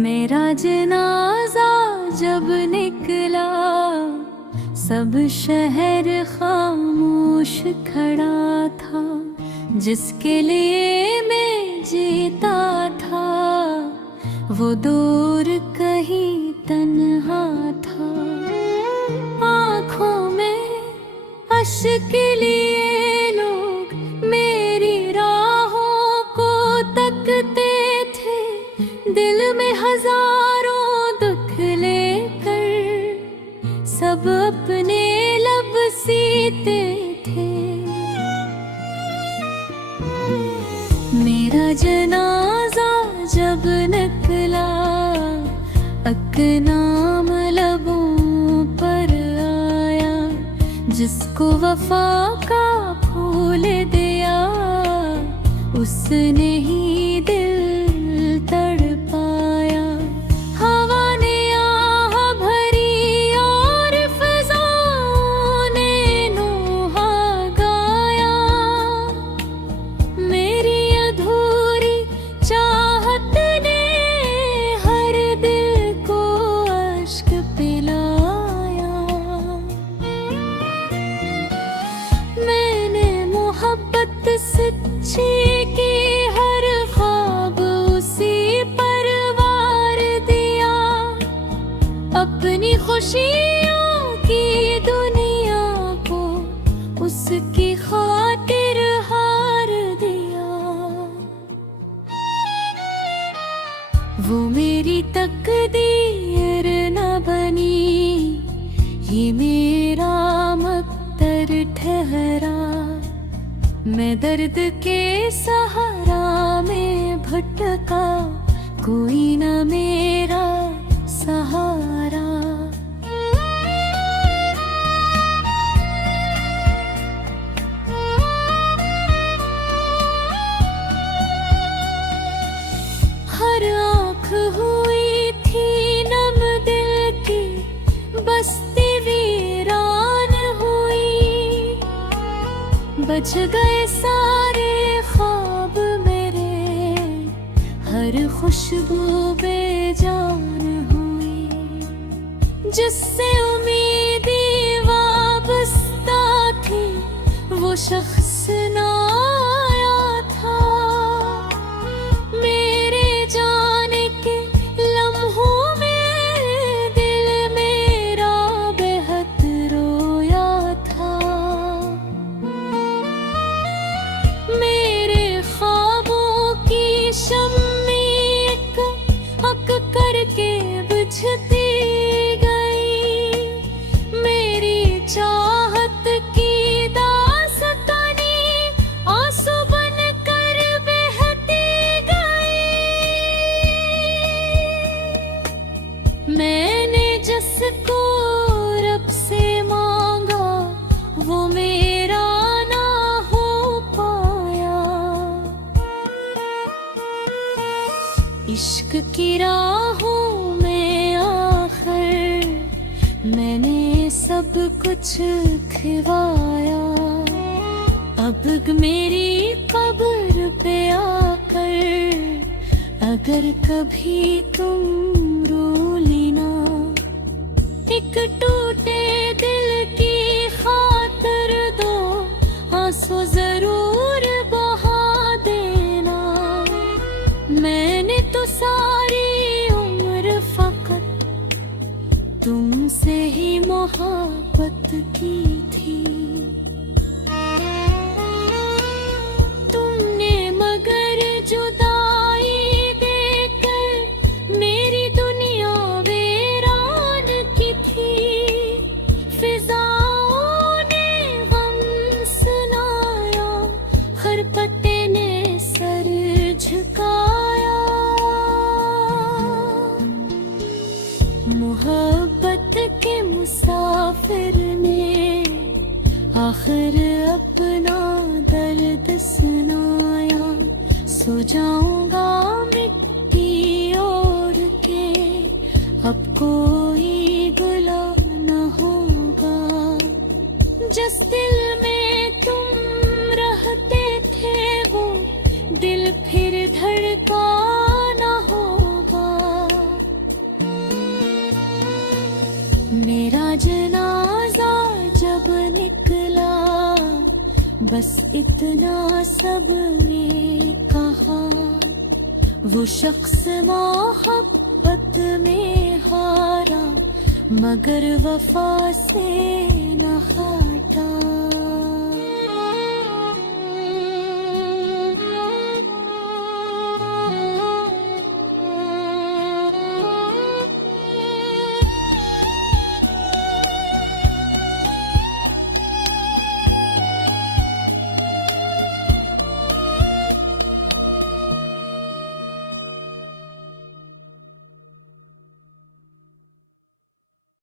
मेरा जनाजा जब निकला, सब शहर खामोश खड़ा था। जिसके लिए मैं जीता था, वो दूर कहीं तन्हा था। आँखों में अश्क लिए लोग मेरी राहों को तकते थे। दिल में हजारों दुख लेकर सब अपने लब सीते थे। मेरा जनाजा जब निकला, नाम लबों पर आया। जिसको वफा का फूल दिया, उसने ही दिल तड़पाया। हवा ने आह भरी और फिजाओं ने नोहा गाया। मेरी अधूरी चाहत ने हर दिल को अश्क पिलाया। मैंने मोहब्बत सच्ची की हर ख्वाब उसी पर वार दिया। अपनी खुशियों की दुनिया को उसकी खातिर हार दिया। वो मेरी तकदीर न बनी, ये मेरा मक़दर ठहरा। मैं दर्द के सहारा में भटका, कोई न मेरा सहारा। हर आँख हुई थी नम दिल की, बस्ती वीरान हुई। बच गए सारे ख्वाब मेरे, हर खुशबू बेजान हुई। जिससे उम्मीदी वाबस्ता थी, वो शख्स ना आया था। मेरे जाने के लम्हों में दिल मेरा बेहद रोया था। मेरे ख्वाबों की शम्मी एक हक करके बुझती गई। मेरी चाहत की दास्तानी आंसू बन कर बहती गई। मैंने जिसको रब से मांगा, वो मेरा ना हो पाया। इश्क की राहों में आखिर मैंने सब कुछ खिवाया। अब मेरी कब्र पे आकर अगर कभी तुम रो लेना, एक टूटे दिल की खातिर दो आंसू जरूर बहा देना। मैंने तो सारी उम्र फकत तुमसे ही मोहब्बत की थी। तुमने मगर जुदाई देकर मेरी दुनिया वीरान की थी। फिजाओं ने गम सुनाया, खरपते ने सर झुकाया। मोहब्बत के मुसाफिर ने आखिर अपना दर्द सुनाया। सो जाऊंगा मिट्टी ओढ़ के, अब कोई गुला न होगा। जिस दिल में तुम रहते थे, वो दिल फिर धड़का न होगा। बस इतना सबने कहा, वो शख्स मोहब्बत में हारा मगर वफा से न हारा।